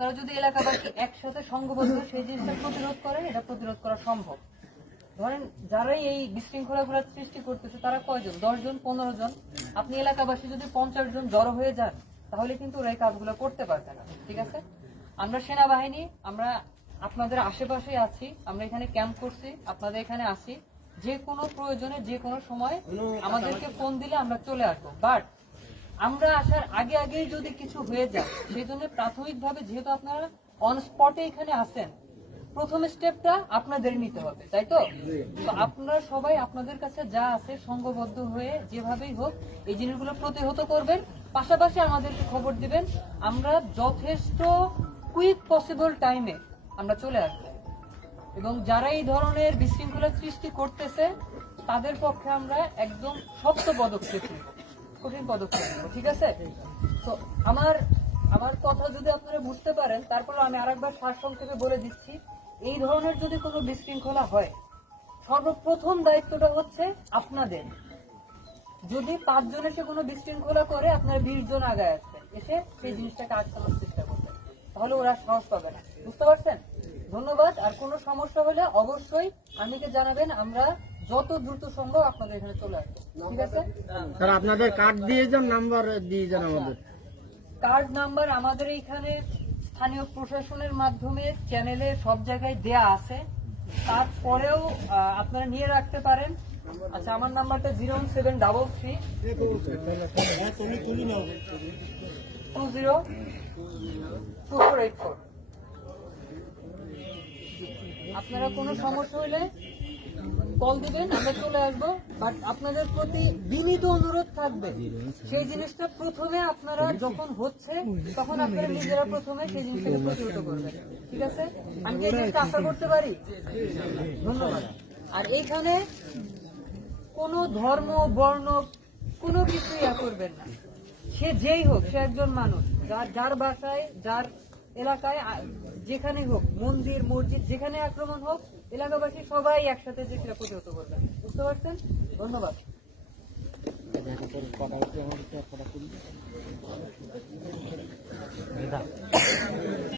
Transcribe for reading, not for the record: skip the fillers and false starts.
তারা যদি এলাকাবাসী একসাথে সংঘবদ্ধ সেই জিনিসটা প্রতিরোধ করে, এটা প্রতিরোধ করা সম্ভব। ধরেন যারাই এই বিশৃঙ্খলাগুলো সৃষ্টি করতেছে তারা কয়জন, 10 জন 15 জন। আপনি এলাকাবাসী যদি 50 জন জড়ো হয়ে যান তাহলে কিন্তু ওরা এই কাজগুলো করতে পারবে না। ঠিক আছে, আমরা সেনাবাহিনী, আমরা আপনাদের আশেপাশে আছি, আমরা এখানে ক্যাম্প করছি, আপনাদের এখানে আসি, যে কোনো প্রয়োজনে যে কোনো সময় আমাদেরকে ফোন দিলে আমরা চলে আসবো। বাট আমরা আসার আগে আগেই যদি কিছু হয়ে যায়, সেই জন্য প্রাথমিকভাবে যেহেতু আপনারা অন স্পটে এখানে আসেন, প্রথম স্টেপটা আপনাদের নিতে হবে, তাই তো? তো আপনারা সবাই আপনাদের কাছে যা আছে সংঘবদ্ধ হয়ে যেভাবেই হোক এই জিনিসগুলো প্রতিহত করবেন, পাশাপাশি আমাদেরকে খবর দিবেন। আমরা যথেষ্ট কুইক পসিবল টাইমে আমরা চলে আসবো, এবং যারা এই ধরনের বিশৃঙ্খলা সৃষ্টি করতেছে তাদের পক্ষে আমরা একদম শক্ত পদক্ষেপ নিব, কঠিন পদক্ষেপ নিব। ঠিক আছে? তো আমার কথা যদি আপনারা বুঝতে পারেন, তারপরে আমি আরেকবার সারসংক্ষেপে বলে দিচ্ছি। এই ধরনের যদি কোনো বিশৃঙ্খলা হয়, সর্বপ্রথম দায়িত্বটা হচ্ছে আপনাদের। যদি 5 জন এসে কোনো বিশৃঙ্খলা করে, আপনারা 20 জন আগায় আসবেন, এসে সেই জিনিসটাকে আটকানোর চেষ্টা করবেন, তাহলে ওরা সাহস পাবে না। বুঝতে পারছেন? ধন্যবাদ। আর কোনো সমস্যা হলে অবশ্যই আমাকে জানাবেন, আমরা যত দ্রুত সম্ভব আপনাদের এখানে চলে আসবো। ঠিক আছে স্যার, আপনাদের কার্ড দিয়ে যান, নাম্বার দিয়ে যান আমাদের। কার্ড নাম্বার আমাদের এইখানে স্থানীয় প্রশাসনের মাধ্যমে চ্যানেলে সব জায়গায় দেয়া আছে, তারপরেও আপনারা নিয়ে রাখতে পারেন। আচ্ছা, আমার নাম্বারটা 01733 202484। আপনারা কোনো সমস্যা হলে কল দিবেন, আমরা চলে আসবো। বাট আপনাদের প্রতি বিনীত অনুরোধ থাকবে, সেই জিনিসটা প্রথমে আপনারা যখন হচ্ছে তখন আপনারা নিজেরা প্রথমে সেই জিনিসটাকে প্রতিহত করবেন। ঠিক আছে? আমি এই জিনিসটা আশা করতে পারি। ধন্যবাদ। আর এইখানে কোনো ধর্ম বর্ণ কোনো কিছু করবেন না। সে যেই হোক, সে একজন মানুষ, যার বাসায় যার এলাকায় যেখানে হোক, মন্দির মসজিদ যেখানে আক্রমণ হোক, এলাকাবাসী সবাই একসাথে যে সেটা প্রতিহত করবেন। বুঝতে পারছেন? ধন্যবাদ।